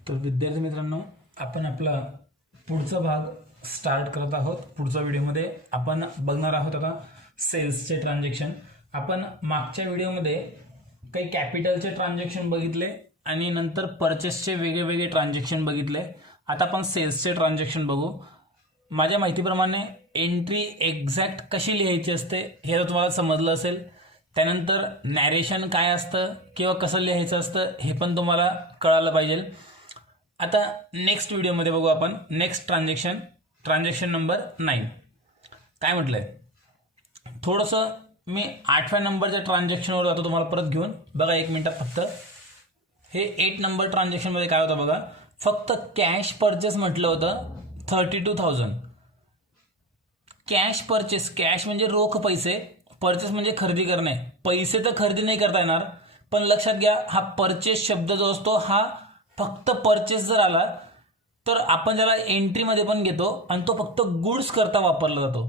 तर विद्यार्थी मित्रांनो, आपण आपला पुढचा भाग स्टार्ट करत आहोत. पुढच्या व्हिडिओमध्ये आपण बघणार आहोत आता सेल्सचे ट्रान्झॅक्शन. आपण मागच्या व्हिडिओमध्ये काही कॅपिटलचे ट्रान्झॅक्शन बघितले आणि नंतर परचेसचे वेगवेगळे ट्रान्झॅक्शन बघितले. आता आपण सेल्सचे ट्रान्झॅक्शन बघू. माझ्या माहितीप्रमाणे एंट्री एक्झॅक्ट कशी लिहायची असते हे तर तुम्हाला समजलं असेल. त्यानंतर नॅरेशन काय असतं किंवा कसं लिहायचं असतं हे पण तुम्हाला कळालं पाहिजे. आता नेक्स्ट व्हिडिओमध्ये बघू आपण नेक्स्ट ट्रान्झॅक्शन नंबर 9. काय म्हटलंय, थोडंसं मी 8व्या नंबरच्या ट्रान्झॅक्शनवर जातो तुम्हाला परत घेऊन. बघा 1 मिनिटात फक्त. हे 8 नंबर ट्रान्झॅक्शनमध्ये काय होतं बघा, फक्त कॅश परचेस म्हटलं होतं 32,000. कॅश परचेस, कॅश म्हणजे रोख पैसे, परचेस म्हणजे खरेदी करणे. पैसे तर खरेदी नाही करता येणार, पण लक्षात घ्या हा परचेस शब्द जो असतो हा फक्त परचेस जर आला तर आपण त्याला एंट्रीमध्ये पण घेतो आणि तो फक्त गुड्स करता वापरला जातो.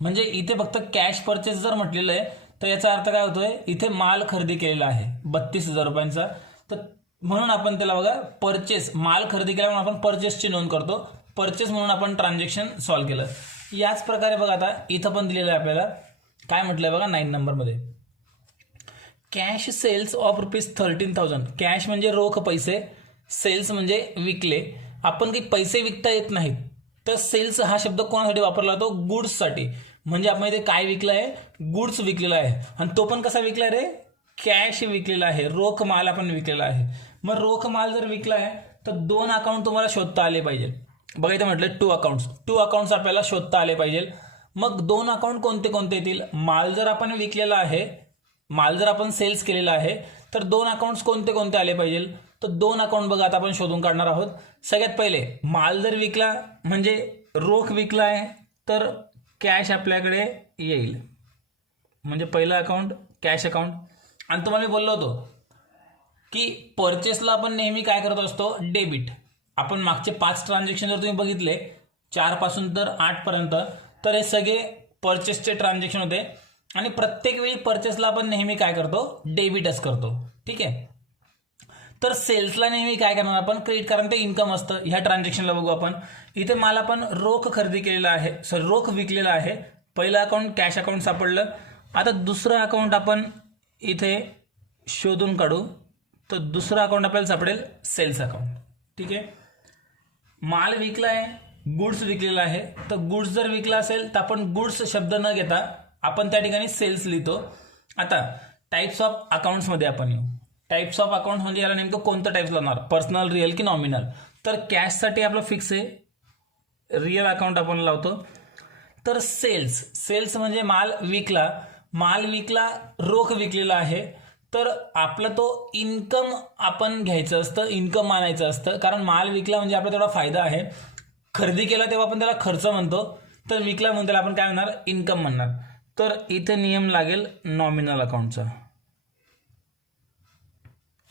म्हणजे इथे फक्त कॅश परचेस जर म्हटलेलं आहे तर याचा अर्थ काय होतोय, इथे माल खरेदी केलेला आहे 32,000 रुपयांचा. तर म्हणून आपण त्याला बघा परचेस, माल खरेदी केला म्हणून आपण परचेसची नोंद करतो. परचेस म्हणून आपण ट्रान्झॅक्शन सॉल्व्ह केलं. याच प्रकारे बघा आता इथं पण दिलेलं आहे आपल्याला. काय म्हटलंय बघा 9 नंबरमध्ये, कॅश सेल्स ऑफ ₹13,000. कॅश म्हणजे रोख पैसे, सेल्स म्हणजे विकले. आपण काही पैसे विकता येत नाहीत तर सेल्स हा शब्द कोणासाठी वापरला जातो, गुड्ससाठी. म्हणजे आपण इथे काय विकलं आहे, गुड्स विकलेला आहे. आणि तो पण कसा विकला रे, कॅश विकलेला आहे, रोख माल आपण विकलेला आहे. मग रोख माल जर विकला आहे तर 2 अकाउंट तुम्हाला शोधता आले पाहिजे. बघा इथे म्हटलं 2 अकाउंट्स आपल्याला शोधता आले पाहिजे. मग 2 अकाउंट कोणते कोणते येतील, माल जर आपण विकलेला आहे, माल जर आपण सेल्स केलेला आहे तर 2 अकाउंट्स कोणते कोणते आले पाहिजे. तर 2 अकाउंट बघा आता आपण शोधून काढणार आहोत. सगळ्यात पहिले माल जर विकला म्हणजे रोख विकला आहे तर कॅश आपल्याकडे येईल. म्हणजे पहिलं अकाउंट कॅश अकाउंट. आणि तुम्हाला मी बोललो होतो की परचेसला आपण नेहमी काय करत असतो, डेबिट. आपण मागचे 5 ट्रान्झॅक्शन जर तुम्ही बघितले 4 पासून तर 8 पर्यंत, तर हे सगळे परचेसचे ट्रान्झॅक्शन होते. आणि प्रत्येक वेळी परचेसला आपण नेहमी काय करतो, डेबिटच करतो. ठीक आहे. तर सेल्सला नेहमी काय करणार आपण, क्रेडिट, कारण ते इन्कम असतं. ह्या ट्रान्झॅक्शनला बघू आपण. इथे माल आपण रोख खरेदी केलेला आहे, रोख विकलेला आहे. पहिलं अकाउंट कॅश अकाउंट सापडलं. आता दुसरं अकाउंट आपण इथे शोधून काढू. तर दुसरं अकाउंट आपल्याला सापडेल सेल्स अकाउंट. ठीक आहे. माल विकला आहे, गुड्स विकलेला आहे. तर गुड्स जर विकला असेल तर आपण गुड्स शब्द न घेता आपण त्या ठिकाणी सेल्स लिहितो. आता टाइप्स ऑफ अकाउंट्समध्ये आपण येऊ. टाइप्स ऑफ अकाउंट म्हणजे याला नेमकं कोणतं टाइप्स लावणार, पर्सनल, रिअल की नॉमिनल. तर कॅशसाठी आपलं फिक्स आहे, रिअल अकाउंट आपण लावतो. तर सेल्स म्हणजे माल विकला, रोख विकलेला आहे. तर आपला तो इन्कम आपण घ्यायचं असतं, इन्कम मानायचं असतं. कारण माल विकला म्हणजे आपला तेवढा फायदा आहे. खरेदी केला तेव्हा आपण त्याला खर्च म्हणतो, तर विकला म्हणून त्याला आपण काय म्हणणार, इन्कम म्हणणार. तर इथे नियम लागेल नॉमिनल अकाउंटचा.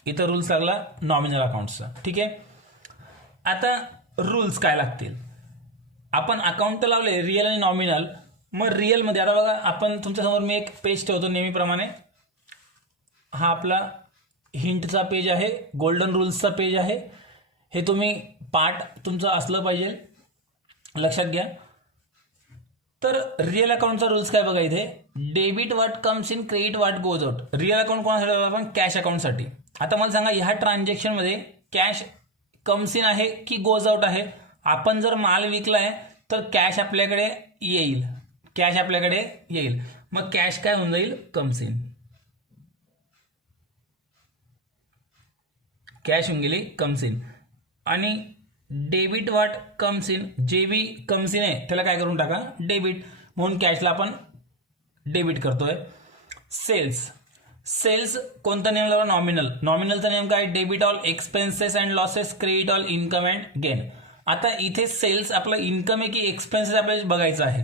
इथं रूल्स लागला नॉमिनल अकाउंटचा. ठीक आहे. आता रूल्स काय लागतील, आपण अकाउंट तर लावले रिअल आणि नॉमिनल. मग रिअलमध्ये आता बघा, आपण तुमच्यासमोर मी एक पेज ठेवतो नेहमीप्रमाणे. हा आपला हिंटचा पेज आहे, गोल्डन रूल्सचा पेज आहे. हे तुम्ही पाठ तुमचं असलं पाहिजे, लक्षात घ्या. तर रिअल अकाउंटचा रूल्स काय बघा इथे, debit what comes in, credit what goes out. Real account कोणासाठी आपण, कॅश अकाउंटसाठी. आता मला सांगा ह्या ट्रान्झॅक्शनमध्ये कॅश कम्स इन आहे की गोज आउट आहे. आपण जर माल विकलाय तर कॅश आपल्याकडे येईल, मग कॅश काय होऊन जाईल, कम्स इन. कॅश होऊन गेली कम्स इन. आणि डेबिट व्हॉट कम्स इन, जे बी कम्स इन आहे त्याला काय करून टाका, डेबिट. म्हणून कॅशला आपण डेबिट करतोय. सेल्स कोणता नियम लावा, नॉमिनलचा नियम काय, debit all expenses and losses, credit all income and gain. आता इथे सेल्स आपला इन्कम आहे की एक्सपेन्सेस आपल्याला बघायचं आहे,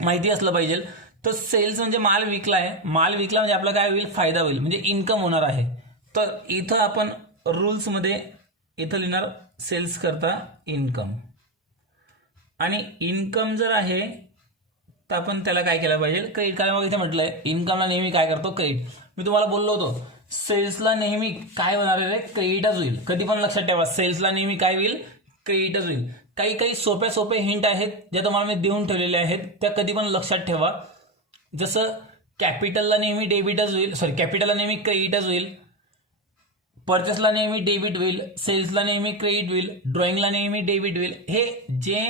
माहिती असलं पाहिजे. तर सेल्स म्हणजे माल विकला म्हणजे आपला काय होईल, फायदा होईल, म्हणजे इन्कम होणार आहे. तर इथं आपण रूल्समध्ये इथं लिहिणार सेल्स करता इन्कम. आणि इन्कम जर आहे तर आपण त्याला काय केलं पाहिजे, क्रेडिट. कारण मग इथे म्हटलंय इन्कमला नेहमी काय करतो, क्रेडिट. मी तुम्हाला बोललो होतो सेल्सला नेहमी काय होणार आहे रे, क्रेडिटच होईल. कधी पण लक्षात ठेवा, सेल्सला नेहमी काय होईल, क्रेडिटच होईल. काही काही सोपे हिंट आहेत ज्या तुम्हाला मी देऊन ठेवलेले आहेत, त्या कधी पण लक्षात ठेवा. जसं कॅपिटलला नेहमी डेबिटच होईल, कॅपिटलला नेहमी क्रेडिटच होईल, परचेसला नेहमी डेबिट होईल, सेल्सला नेहमी क्रेडिट होईल, ड्रॉइंगला नेहमी डेबिट होईल. हे जे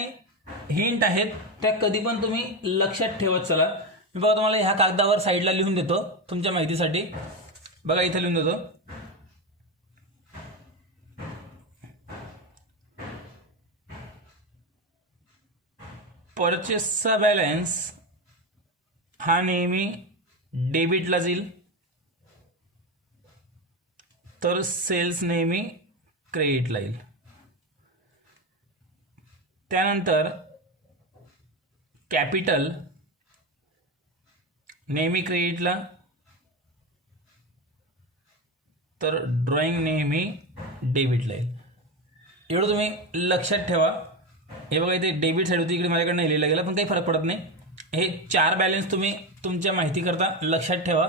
हिंट आहेत त्या कधी पण तुम्ही लक्षात ठेवत चला. मी बघा तुम्हाला ह्या कागदावर साईडला लिहून देतो तुमच्या माहितीसाठी. बघा इथे लिहून देतो. परचेसचा बॅलन्स हा नेहमी डेबिटला जाईल, तर सेल्स नेहमी क्रेडिटला येईल. त्यानंतर कॅपिटल नेहमी क्रेडिटला, तर ड्रॉइंग नेहमी डेबिटला येईल. एवढं तुम्ही लक्षात ठेवा. हे बघा इथे डेबिट साईड होती, इकडे माझ्याकडनं लिहिलं गेलं, पण काही फरक पडत नाही. हे 4 बॅलन्स तुम्ही तुमच्या माहितीकरता लक्षात ठेवा.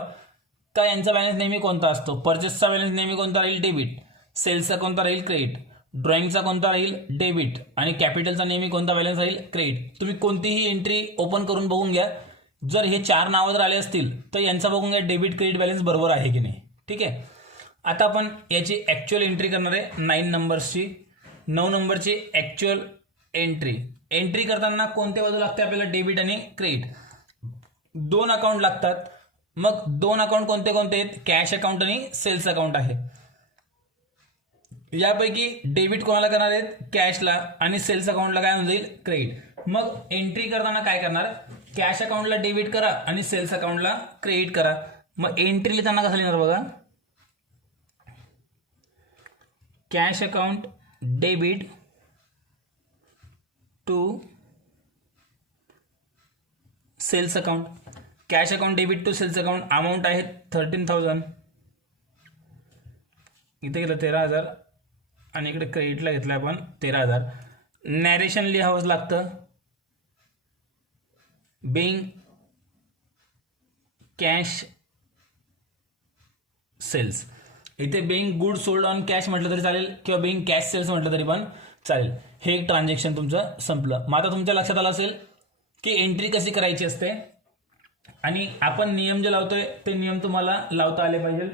का यांचा बॅलन्स नेहमी कोणता असतो, परचेसचा बॅलन्स नेहमी कोणता राहील, डेबिट. सेल्सचा कोणता राहील, क्रेडिट. ड्रॉइंगचा कोणता राहील, डेबिट. आणि कॅपिटलचा नेहमी कोणता बॅलन्स राहील, क्रेडिट. तुम्ही कोणतीही एंट्री ओपन करून बघून घ्या. जर हे 4 नावं जर आले असतील तर यांचा बघून घ्या डेबिट क्रेडिट बॅलन्स बरोबर आहे की नाही. ठीक आहे. आता आपण याची ॲक्च्युअल एंट्री करणार आहे 9 नंबर्सची. 9 नंबरची ॲक्च्युअल एंट्री करताना कोणते बाजू लागते आपल्याला, डेबिट आणि क्रेडिट. 2 अकाउंट लागतात. मग 2 अकाउंट कोणते कोणते आहेत, कॅश अकाउंट आणि सेल्स अकाउंट आहे. यापैकी डेबिट कोणाला करणार आहेत, कॅशला, आणि सेल्स अकाउंटला काय होऊन जाईल, क्रेडिट. मग एंट्री करताना काय करणार, कॅश अकाउंटला डेबिट करा आणि सेल्स अकाउंटला क्रेडिट करा. मग एंट्री लिहिताना कसं लिहिणार बघा, cash account debit to sales account. Cash account debit to sales account. Amount आहे 13,000, इथे घेतलं 13,000 आणि इकडे क्रेडिटला घेतलं आपण 13,000. नॅरेशन लिहावंच लागतं, बिंग कॅश सेल्स. इथे Bing good sold on cash म्हटलं तरी चालेल किंवा बिंग कॅश सेल्स म्हटलं तरी पण चालेल. हे एक ट्रान्झॅक्शन तुमचं संपलं. मग आता तुमच्या लक्षात आलं असेल की एंट्री कशी करायची असते आणि आपण नियम जे लावतोय ते नियम तुम्हाला लावता आले पाहिजे.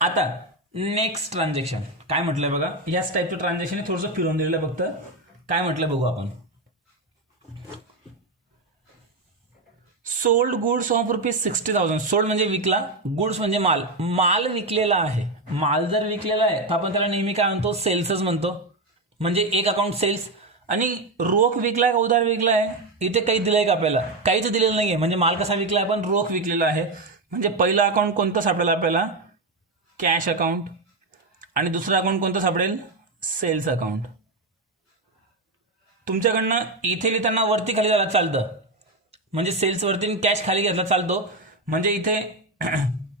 आता नेक्स्ट ट्रान्झॅक्शन काय म्हटलंय बघा, याच टाईपचं ट्रान्झॅक्शन थोडंसं फिरवून दिलेलं फक्त. काय म्हटलं बघू आपण, सोल्ड गुड्स ऑफ ₹60,000. सोल्ड म्हणजे विकला, गुड्स म्हणजे माल. माल विकलेला आहे. माल जर विकलेला आहे तर आपण त्याला नेहमी काय म्हणतो, सेल्सच म्हणतो. म्हणजे एक अकाउंट सेल्स. आणि रोख विकलाय का उधार विकलाय, इथे काही दिलंय का आपल्याला, काहीच दिलेलं नाहीये. म्हणजे माल कसा विकलाय, आपण रोख विकलेला आहे. म्हणजे पहिलं अकाउंट कोणतं सापडेल आपल्याला, कॅश अकाउंट. आणि दुसरं अकाउंट कोणतं सापडेल, सेल्स अकाउंट. तुमच्याकडनं इथे लिहिताना वरती खाली झाला चालतं, म्हणजे सेल्स वरती आणि कॅश खाली घेतला चालतो. म्हणजे इथे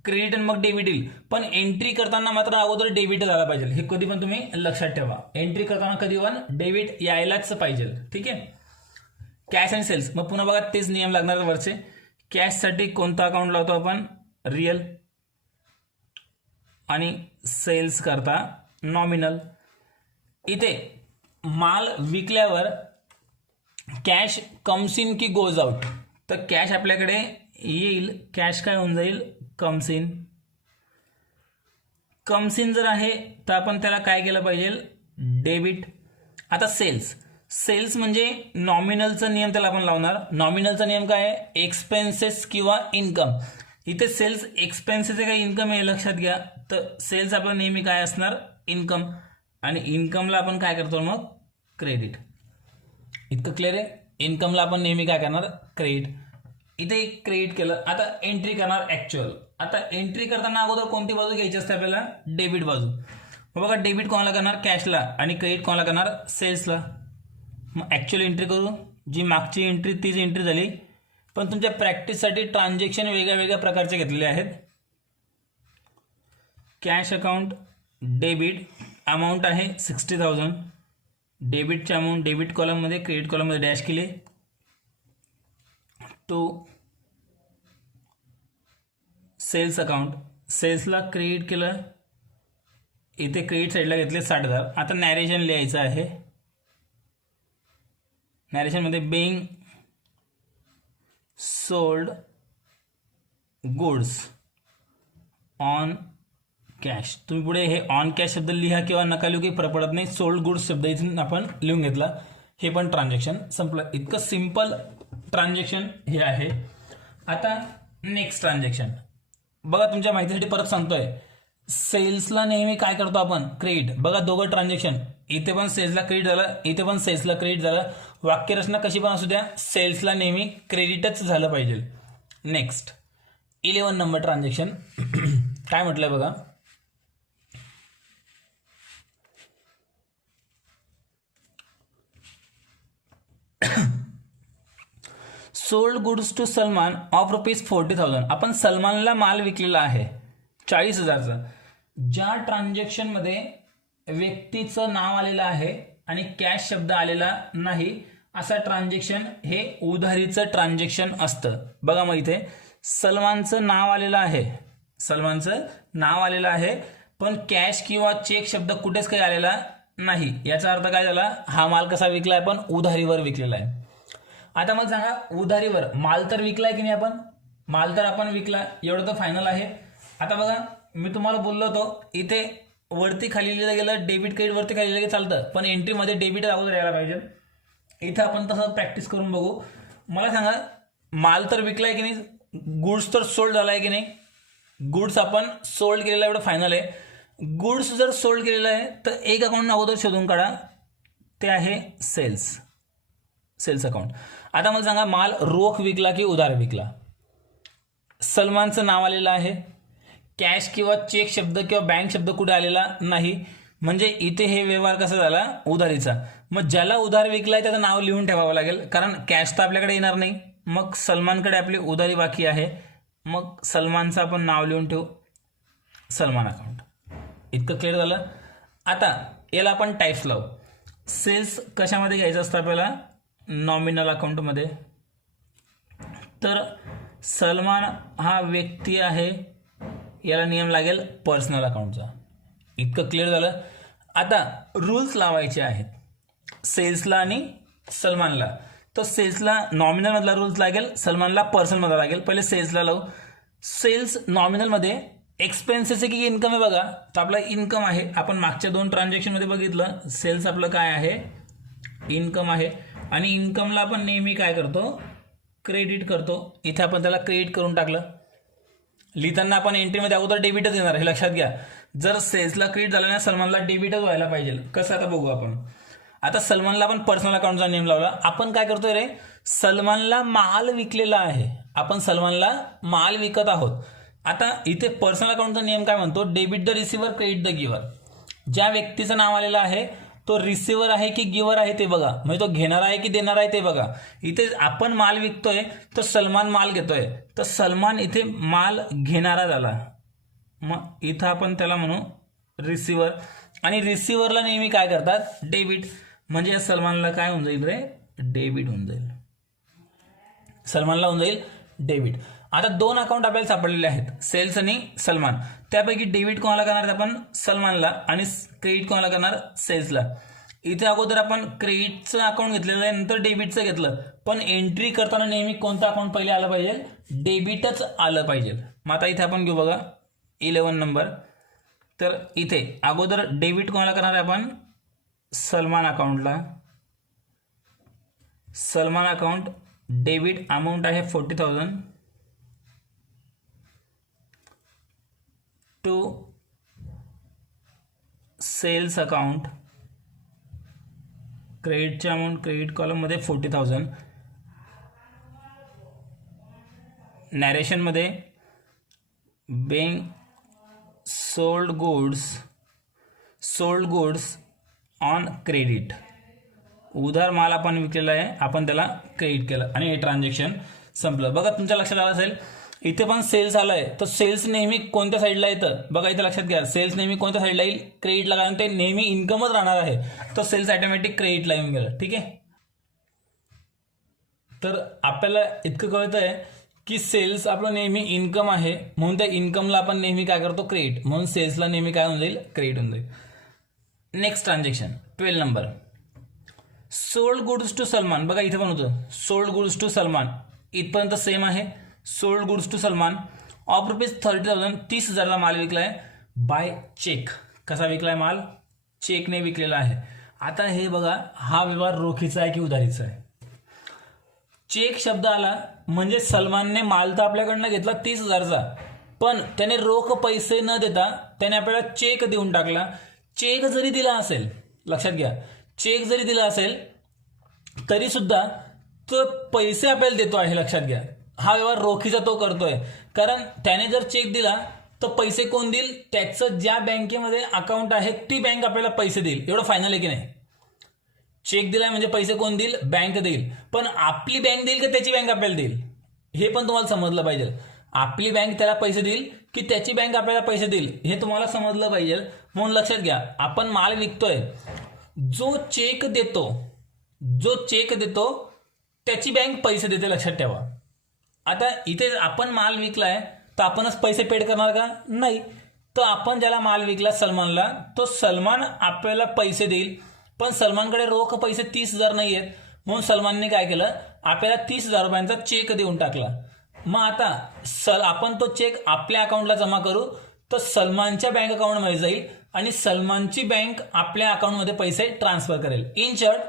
क्रेडिट आणि मग डेबिट येईल. पण एंट्री करताना मात्र अगोदर डेबिट झाला पाहिजे. हे कधी पण तुम्ही लक्षात ठेवा. एंट्री करताना कधी पण डेबिट यायलाच पाहिजे. ठीक आहे. कॅश आणि सेल्स. मग पुन्हा बघा तेच नियम लागणार वरचे. कॅशसाठी कोणता अकाउंट लावतो आपण, रिअल. आणि सेल्स करता नॉमिनल. इथे माल विकल्यावर कॅश कम्स इन की गोज आउट, तर कॅश आपल्याकडे येईल, कॅश काय होऊन जाईल, कम्स इन. कम्स इन जर आहे तर आपण त्याला काय केलं पाहिजे, डेबिट. आता सेल्स. सेल्स म्हणजे नॉमिनलचा नियम त्याला आपण लावणार. नॉमिनलचा नियम काय आहे, एक्सपेन्सेस किंवा इन्कम. इथे सेल्स एक्सपेन्सेस आहे का इन्कम आहे लक्षात घ्या. तर सेल्स आपण नेहमी काय असणार, इन्कम. आणि इन्कमला आपण काय करतो मग, क्रेडिट. इतकं क्लिअर आहे. इन्कमला आपण नेहमी काय करणार, क्रेडिट. इथे एक क्रेडिट केलं. आता एंट्री करणार ॲक्च्युअल. आता एंट्री करताना अगोदर कोणती बाजू घ्यायची असते आपल्याला, डेबिट बाजू. मग बघा डेबिट कोणाला करणार, कॅशला. आणि क्रेडिट कोणाला करणार, सेल्सला. मग ॲक्च्युअल एंट्री करू. जी मागची एंट्री तीच एंट्री झाली, पण तुमच्या प्रॅक्टिससाठी ट्रान्झॅक्शन वेगळ्या वेगळ्या प्रकारचे घेतलेले आहेत. कॅश अकाउंट डेबिट, अमाऊंट आहे 60,000. डेबिटचे अमाऊंट डेबिट कॉलममध्ये, क्रेडिट कॉलममध्ये डॅश केले. To sales account. सेल्सला क्रेडिट केलं, इथे क्रेडिट साईडला घेतले 60,000. आता नॅरेशन लिहायचं आहे. नॅरेशनमध्ये being sold goods on cash. तुम्ही पुढे हे ऑन कॅश शब्द लिहा किंवा नका लिहू, काही फरक पडत नाही. सोल्ड गुड्स शब्द इथून आपण लिहून घेतला. हे पण ट्रान्झॅक्शन संपलं. इतकं सिंपल ट्रान्झॅक्शन हे आहे. आता नेक्स्ट ट्रान्झॅक्शन बघा, तुमच्या माहितीसाठी परत सांगतोय. सेल्सला नेहमी काय करतो आपण? क्रेडिट. बघा दोघं ट्रान्झॅक्शन, इथे पण सेल्सला क्रेडिट झालं, इथे पण सेल्सला क्रेडिट झालं. वाक्यरचना कशी पण असू द्या, सेल्सला नेहमी क्रेडिटच झालं पाहिजे. नेक्स्ट 11 नंबर ट्रान्झॅक्शन काय म्हटलंय बघा. Sold goods to Salman of ₹40,000. आपण सलमानला माल विकलेला आहे 40,000चा. ज्या ट्रान्झॅक्शनमध्ये व्यक्तीचं नाव आलेलं आहे आणि कॅश शब्द आलेला नाही, असा ट्रान्झॅक्शन हे उधारीचं ट्रान्झॅक्शन असतं. बघा मग इथे सलमानचं नाव आलेलं आहे, सलमानचं नाव आलेलं आहे, पण कॅश किंवा चेक शब्द कुठेच काही आलेला नाही. याचा अर्थ काय झाला? हा माल कसा विकलाय? पण उधारीवर विकलेला आहे. आता मग सांगा, उधारीवर माल तर विकलाय की नाही आपण? माल तर आपण विकला, एवढं तर फायनल आहे. आता बघा, मी तुम्हाला बोललो होतो इथे वरती खाली लिहिलं गेलं डेबिट क्रेडिट, वरती खाली लिहिलं गेलं चालतं, पण एंट्रीमध्ये डेबिट अगोदर यायला पाहिजे. इथं आपण तसं प्रॅक्टिस करून बघू. मला सांगा, माल तर विकलाय की नाही? गुड्स तर सोल्ड झालाय की नाही? गुड्स आपण सोल्ड केलेला, एवढं फायनल आहे. गुड्स जर सोल्ड केलेलं आहे तर एक अकाउंट अगोदर शोधून काढा, ते आहे सेल्स, सेल्स अकाउंट. आता मला सांगा, माल रोख विकला की उधार विकला? सलमानचं नाव आलेलं आहे, कॅश किंवा चेक शब्द किंवा बँक शब्द कुठे आलेला नाही, म्हणजे इथे हे व्यवहार कसा झाला? उधारीचा. मग ज्याला उधार विकलाय त्याचं नाव लिहून ठेवावं लागेल, कारण कॅश तर आपल्याकडे येणार नाही. मग सलमानकडे आपली उधारी बाकी आहे, मग सलमानचं आपण नाव लिहून ठेवू, सलमान अकाउंट. इतकं क्लिअर झालं. आता याला आपण टाईप्स लावू. सेल्स कशामध्ये घ्यायचं असतं आपल्याला? नॉमिनल अकाउंटमध्ये. तर सलमान हा व्यक्ती आहे, याला नियम लागेल पर्सनल अकाउंटचा. इतकं क्लिअर झालं. आता रूल्स लावायचे आहेत सेल्सला आणि सलमानला. तर सेल्सला नॉमिनलमधला रूल्स लागेल, सलमानला पर्सनलमधला लागेल. पहिले सेल्सला लावू. सेल्स नॉमिनलमध्ये एक्सपेन्सेस की इन्कम आहे बघा, तर आपला इन्कम आहे. आपण मागच्या 2 ट्रान्झॅक्शनमध्ये बघितलं, सेल्स आपलं काय आहे? इन्कम आहे. आणि इन्कमला आपण नेहमी काय करतो? क्रेडिट करतो. इथे आपण त्याला क्रेडिट करून टाकलं. लिहिताना आपण एंट्रीमध्ये अगोदर डेबिटच येणार, हे लक्षात घ्या. जर सेल्सला क्रेडिट झालं ना, सलमानला डेबिटच व्हायला पाहिजे. कसं आता बघू आपण. आता सलमानला आपण पर्सनल अकाउंटचा नेम लावला. आपण काय करतोय रे? सलमानला माल विकलेला आहे, आपण सलमानला माल विकत आहोत. आता इथे पर्सनल अकाउंटचा नियम काय म्हणतो? Debit the receiver, credit the giver. ज्या व्यक्तीचं नाव आलेलं आहे तो रिसिव्हर आहे की गिव्हर आहे ते बघा, म्हणजे तो घेणार आहे की देणार आहे ते बघा. इथे आपण माल विकतोय तर सलमान माल घेतोय, तर सलमान इथे माल घेणारा झाला. मग इथं आपण त्याला म्हणू रिसिव्हर. आणि रिसिव्हरला नेहमी काय करतात? डेबिट. म्हणजे सलमानला काय होऊन जाईल रे? डेबिट होऊन जाईल. सलमानला होऊन जाईल डेबिट. आता 2 अकाउंट आपल्याला सापडलेले आहेत, सेल्स आणि सलमान. त्यापैकी डेबिट कोणाला करणार आपण? सलमानला. आणि क्रेडिट कोणाला करणार? सेल्सला. इथे अगोदर आपण क्रेडिटचं अकाउंट घेतलेलं आहे, नंतर डेबिटचं घेतलं, पण एंट्री करताना नेहमी कोणतं अकाउंट पहिले आलं पाहिजे? डेबिटच आलं पाहिजे. मग आता इथे आपण घेऊ बघा 11 नंबर. तर इथे अगोदर डेबिट कोणाला करणार आहे आपण? सलमान अकाउंटला. सलमान अकाउंट डेबिट अमाऊंट आहे 40,000 टू सेल्स अकाउंट. क्रेडिटचे अमाऊंट क्रेडिट कॉलममध्ये 40,000. नॅरेशनमध्ये being sold goods on credit. उधार माल आपण विकलेला आहे, आपण त्याला क्रेडिट केलं आणि हे ट्रान्झॅक्शन संपलं. बघा तुमच्या लक्षात आलं असेल, इथे पण सेल्स आलाय, तर सेल्स नेहमी कोणत्या साईडला येतं? बघा इथे लक्षात घ्या, सेल्स नेहमी कोणत्या साईडला येईल? क्रेडिटला, कारण ते नेहमी इन्कमच राहणार आहे. तर सेल्स ऑटोमॅटिक क्रेडिटला येऊन गेलं. ठीक आहे. तर आपल्याला इतकं कळतंय की सेल्स आपलं नेहमी इन्कम आहे, म्हणून त्या इन्कमला आपण नेहमी काय करतो, क्रेडिट, म्हणून सेल्सला नेहमी काय होऊन जाईल, क्रेडिट होऊन जाईल. Next transaction 12 number, sold goods to Salman. बघा इथे पण होतं सोल्ड गुड्स टू सलमान, इथपर्यंत सेम आहे. Sold goods to Salman of ₹30,000, 30,000ला माल विकलाय बाय चेक. कसा विकलाय माल, चेकने विकलेला आहे. आता हे बघा, हा व्यवहार रोखीचा आहे की उधारीचा आहे. चेक शब्द आला म्हणजे सलमानने माल तर आपल्याकडनं घेतला 30,000चा, पण त्याने रोख पैसे न देता त्याने आपल्याला चेक देऊन टाकला. चेक जरी दिला असेल, लक्षात घ्या, चेक जरी दिला असेल तरी सुद्धा तो पैसे आपल्याला देतो आहे, लक्षात घ्या. हा व्यवहार रोखीचा तो करतोय, कारण त्याने जर चेक दिला तर पैसे कोण देईल, त्याचं ज्या बँकेमध्ये अकाउंट आहे ती बँक आपल्याला पैसे देईल. एवढं फायनल आहे की नाही. चेक दिलाय म्हणजे पैसे कोण देईल, बँक देईल. पण आपली बँक देईल की त्याची बँक आपल्याला देईल, हे पण तुम्हाला समजलं पाहिजे. आपली बँक त्याला पैसे देईल की त्याची बँक आपल्याला पैसे देईल, हे तुम्हाला समजलं पाहिजे. म्हणून लक्षात घ्या, आपण माल विकतोय, जो चेक देतो त्याची बँक पैसे देते, लक्षात ठेवा. आता इथे आपण माल विकलाय तर आपणच पैसे पेड करणार का, नाही. तर आपण ज्याला माल विकला सलमानला, तो सलमान आपल्याला पैसे देईल, पण सलमानकडे रोख पैसे 30,000 नाही आहेत, म्हणून सलमानने काय केलं, आपल्याला 30,000 रुपयांचा चेक देऊन टाकला. मग आता आपण तो चेक आपल्या अकाउंटला जमा करू तर सलमानच्या बँक अकाउंटमध्ये जाईल आणि सलमानची बँक आपल्या अकाउंटमध्ये पैसे ट्रान्सफर करेल. इन शॉर्ट,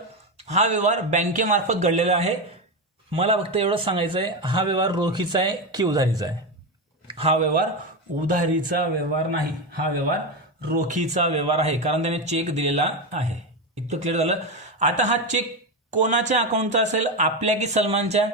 हा व्यवहार बँकेमार्फत घडलेला आहे. मला फक्त एवढंच सांगायचं आहे, हा व्यवहार रोखीचा आहे की उधारीचा आहे. हा व्यवहार उधारीचा व्यवहार नाही, हा व्यवहार रोखीचा व्यवहार आहे, कारण त्याने चेक दिलेला आहे. इतकं क्लिअर झालं. आता हा चेक कोणाच्या अकाउंटचा असेल, आपल्या की सलमानच्या,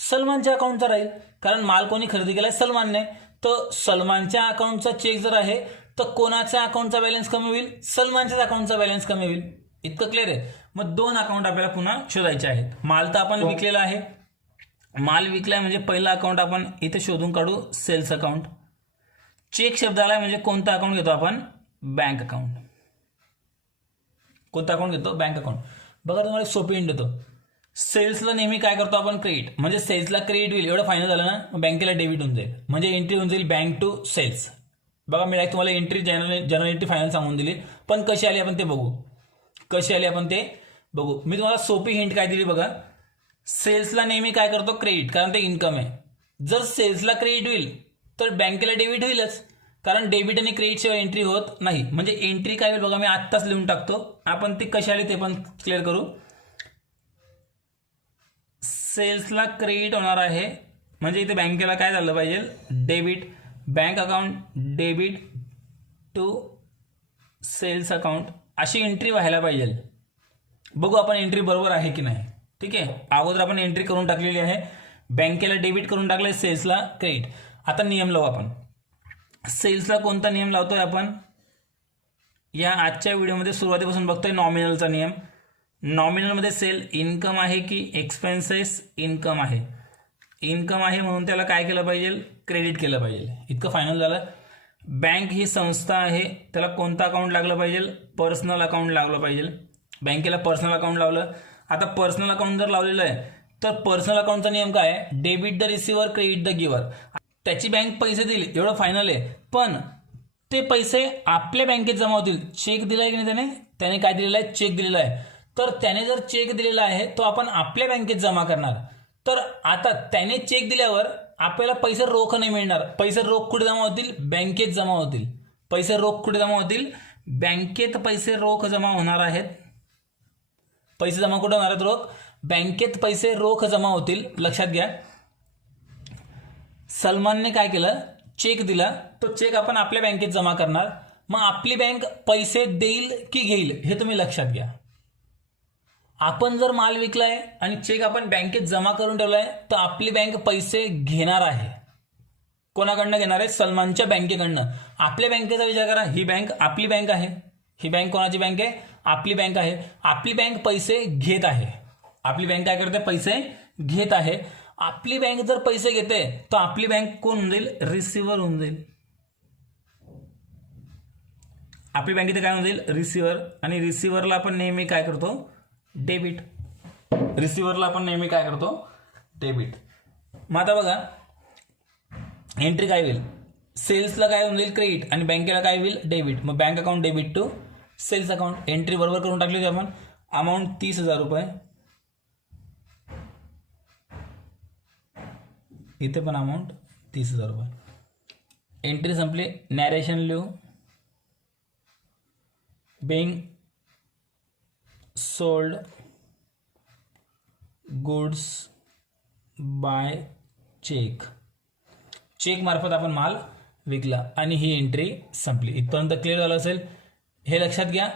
सलमानच्या अकाउंटचा राहील, कारण माल कोणी खरेदी केलाय, सलमानने. तर सलमानच्या अकाउंटचा चेक जर आहे तर कोणाच्या अकाउंटचा बॅलन्स कमी होईल, सलमानच्याच अकाउंटचा बॅलन्स कमी होईल. इतकं क्लिअर आहे. मग 2 अकाउंट आपल्याला पुन्हा शोधायचे आहेत. माल तर आपण विकलेला आहे, माल विकलाय म्हणजे पहिला अकाउंट आपण इथे शोधून काढू, सेल्स अकाउंट. चेक शब्द आलाय म्हणजे कोणता अकाउंट घेतो आपण, बँक अकाउंट. कोणता अकाउंट घेतो, बँक अकाउंट. बघा तुम्हाला सोपी हिंट देतो. सेल्सला नेहमी काय करतो आपण, क्रेडिट, म्हणजे सेल्सला क्रेडिट होईल, एवढं फायनल झालं ना, मग बँकेला डेबिट होऊन जाईल, म्हणजे एंट्री होऊन जाईल बँक टू सेल्स. बघा मी तुम्हाला एंट्री जनरल एंट्री फायनल सांगून दिली, पण कशी आली आपण ते बघू, कशी आली आपण ते बघू. मी तुम्हाला सोपी हिंट काय दिली बघा, सेल्सला नेहमी काय करतो, क्रेडिट, कारण ते इन्कम आहे. जर सेल्सला क्रेडिट होईल तर बँकेला डेबिट होईलच, कारण डेबिट आणि क्रेडिट शिवाय एंट्री होत नाही. म्हणजे एंट्री काय होईल बघा, मी आत्ताच लिहून टाकतो, आपण ती कशी आली ते पण क्लिअर करू. सेल्सला क्रेडिट होणार आहे म्हणजे इथे बँकेला काय झालं पाहिजे, debit, bank account debit to sales account, अशी एंट्री व्हायला पाहिजे. बघू आपण एंट्री बरोबर आहे की नाही. ठीक आहे, अगोदर आपण एंट्री करून टाकलेली आहे, बँकेला डेबिट करून टाकले, सेल्सला क्रेडिट. आता नियम लावू आपण. सेल्सला कोणता नियम लावतोय आपण, या आजच्या व्हिडिओमध्ये सुरुवातीपासून बघतोय नॉमिनलचा नियम. नॉमिनलमध्ये सेल इन्कम आहे की एक्सपेन्सेस इन्कम आहे, इन्कम आहे म्हणून त्याला काय केलं पाहिजे, क्रेडिट केलं पाहिजे. इतकं फायनल झालं. बँक ही संस्था आहे, त्याला कोणतं अकाउंट लागलं पाहिजे, पर्सनल अकाउंट लागलं पाहिजे. बँकेला पर्सनल अकाउंट लावलं. आता पर्सनल अकाउंट जर लावलेलं आहे तर पर्सनल अकाउंटचा नियम काय आहे, debit the receiver credit the giver. त्याची बँक पैसे दिली, एवढं फायनल आहे, पण ते पैसे आपल्या बँकेत जमा होतील. चेक दिलाय की नाही त्याने काय दिलेलं आहे, चेक दिलेला आहे. तर त्याने जर चेक दिलेला आहे तो आपण आपल्या बँकेत जमा करणार. तर आता त्याने चेक दिल्यावर आपल्याला पैसे रोख नाही मिळणार. पैसे रोख कुठे जमा होतील, बँकेत जमा होतील. पैसे रोख कुठे जमा होतील, बँकेत पैसे रोख जमा होणार आहेत. पैसे जमा कुठे होणार आहेत, रोख, बँकेत पैसे रोख जमा होतील. लक्षात घ्या, सलमानने काय केलं, चेक दिला, तो चेक आपण आपल्या बँकेत जमा करणार. मग आपली बँक पैसे देईल की घेईल हे तुम्ही लक्षात घ्या. आपण जर माल विकलाय आणि चेक आपण बँकेत जमा करून ठेवलाय तर आपली बँक पैसे घेणार आहे. कोणाकडनं घेणार आहे, सलमानच्या बँकेकडनं. आपल्या बँकेचा विचार करा, ही बँक आपली बँक आहे, ही बँक कोणाची बँक आहे, आपली बँक आहे. आपली बँक पैसे घेत आहे, आपली बँक काय करते, पैसे घेत आहे. आपली बँक जर पैसे घेते तर आपली बँक कोण होऊन जाईल, रिसिव्हर होऊन जाईल. आपली बँकेत काय होऊन जाईल, रिसिव्हर. आणि रिसिव्हरला आपण नेहमी काय करतो, डेबिट. रिसिव्हरला आपण नेहमी काय करतो, डेबिट. मग आता बघा, एंट्री काय होईल, सेल्सला काय होऊन जाईल क्रेडिट आणि बँकेला काय होईल डेबिट. मग bank account debit to sales account. Entry बरोबर करून टाकली होती आपण. अमाऊंट 30,000 रुपये. इथे पण अमाऊंट 30,000 रुपये. एंट्री संपली. नॅरेशन लिहू. Being sold goods by cheque. Cheque मार्फत आपण माल विकला आणि ही एंट्री संपली. इथपर्यंत क्लिअर झालं असेल. हे लक्षात घ्या,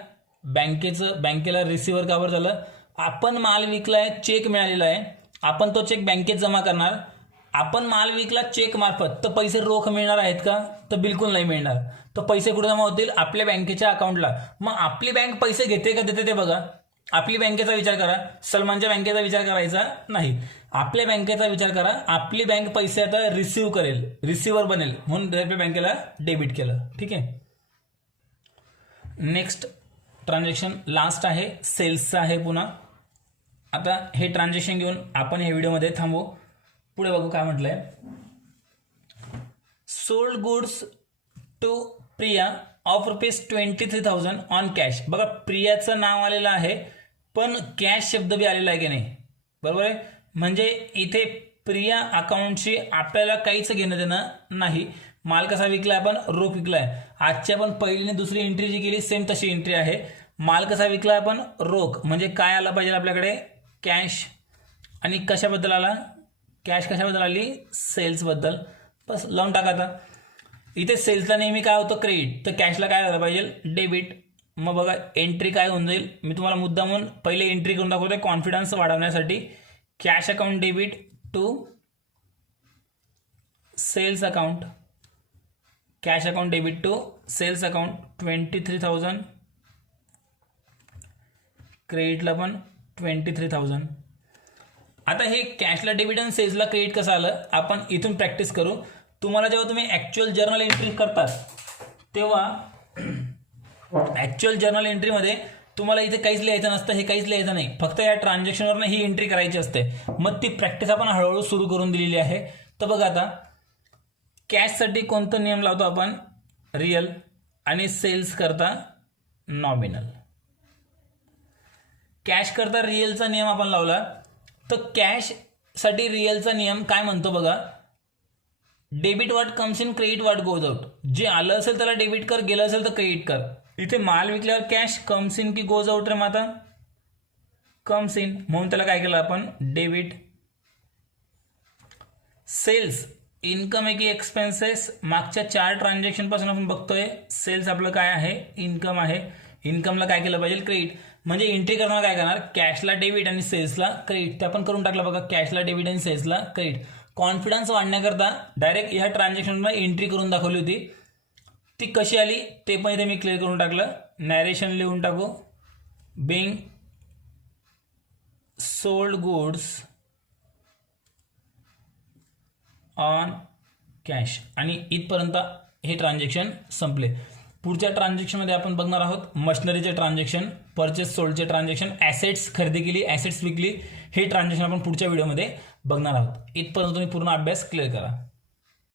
बँकेला रिसिव्हर कावर झालं, आपण माल विकलाय, चेक मिळालेला आहे, आपण तो चेक बँकेत जमा करणार. आपण माल विकला चेक मार्फत, तर पैसे रोख मिळणार आहेत का, तर बिलकुल नाही मिळणार. तर पैसे कुठे जमा होतील, आपल्या बँकेच्या अकाउंटला. मग आपली बँक पैसे घेते का देते ते बघा. आपली बँकेचा विचार करा, सलमानच्या बँकेचा विचार करायचा नाही. आपल्या बँकेचा विचार करा. आपली बँक पैसे आता रिसिव्ह करेल, रिसिव्हर बनेल, म्हणून आपल्या बँकेला डेबिट केलं. ठीक आहे. नेक्स्ट ट्रान्झॅक्शन लास्ट आहे, सेल्सचं आहे पुन्हा. आता हे ट्रान्झॅक्शन घेऊन आपण या व्हिडिओमध्ये थांबू. पुढे बघू काय म्हटलंय. Sold goods to Priya of ₹23,000 on cash. बघा प्रियाचं नाव आलेलं आहे, पण कॅश शब्द बी आलेला आहे की नाही, बरोबर आहे. म्हणजे इथे प्रिया अकाउंटशी आपल्याला काहीच घेणं देणं नाही. माल कसा विकलाय आपण, रोख विकलाय. आजची आपण पहिली आणि दुसरी एंट्री जी केली सेम तशी एंट्री आहे. माल कसा विकलाय आपण, रोख. म्हणजे काय आला पाहिजे आपल्याकडे, कॅश. आणि कशाबद्दल आला, कॅश कशाबद्दल आली, सेल्सबद्दल. बस लावून टाका. आता इथे सेल्सला नेहमी काय होतं क्रेडिट, तर कॅशला काय झालं पाहिजे डेबिट. मग बघा एंट्री काय होऊन जाईल, मी तुम्हाला मुद्दा म्हणून पहिले एंट्री करून दाखवतोय कॉन्फिडन्स वाढवण्यासाठी. Cash account debit to sales account. Cash account debit to sales account 23,000. क्रेडिटला पण 23,000. आता हे कॅशला डेबिट आणि सेल्सला क्रेडिट कसं आलं, आपण इथून प्रॅक्टिस करू. तुम्हाला जेव्हा तुम्ही ॲक्च्युअल जर्नल एंट्री करतात, तेव्हा ॲक्च्युअल जर्नल एंट्रीमध्ये तुम्हाला इथे काहीच लिहायचं नसतं, हे काहीच लिहायचं नाही. फक्त या ट्रान्झॅक्शनवरनं ही एंट्री करायची असते. मग ती प्रॅक्टिस आपण हळूहळू सुरू करून दिलेली आहे. तर बघा आता कॅशसाठी कोणतं नियम लावतो आपण, रिअल, आणि सेल्स करता नॉमिनल. कॅश करता रिअलचा नियम आपण लावला, तर कॅशसाठी रिअलचा नियम काय म्हणतो बघा, debit what comes in, credit what goes out. जे आलं असेल त्याला डेबिट कर, गेलं असेल तर क्रेडिट कर. इथे माल विकल्यावर कॅश कम्स इन की गोज आउट रे माता, कम्स इन, म्हणून त्याला काय केलं आपण डेबिट. सेल्स इन्कम आहे की एक्सपेन्सेस, मागच्या 4 ट्रान्झॅक्शन पासून आपण बघतोय सेल्स आपलं काय आहे, इन्कम आहे. इन्कमला काय केलं पाहिजे क्रेडिट. म्हणजे एंट्री करणार काय करणार, कॅशला डेबिट आणि सेल्सला क्रेडिट. ते आपण करून टाकलं बघा, कॅशला डेबिट आणि सेल्सला क्रेडिट. कॉन्फिडन्स वाढण्याकरता डायरेक्ट ह्या ट्रान्झॅक्शनला एंट्री करून दाखवली होती. ती कशी आली ते पण इथे मी क्लिअर करून टाकलं. नॅरेशन लिहून टाकू. Being sold goods on cash. आणि इथपर्यंत हे ट्रान्झॅक्शन संपले. पुढच्या ट्रान्झॅक्शनमध्ये आपण बघणार आहोत मशिनरीचे ट्रान्झॅक्शन, परचेस सोल्डचे ट्रान्झॅक्शन, ॲसेट्स खरेदी केली, ॲसेट्स विकली. हे ट्रान्झॅक्शन आपण पुढच्या व्हिडिओमध्ये बघणार आहोत. इथपर्यंत तुम्ही पूर्ण अभ्यास क्लिअर करा.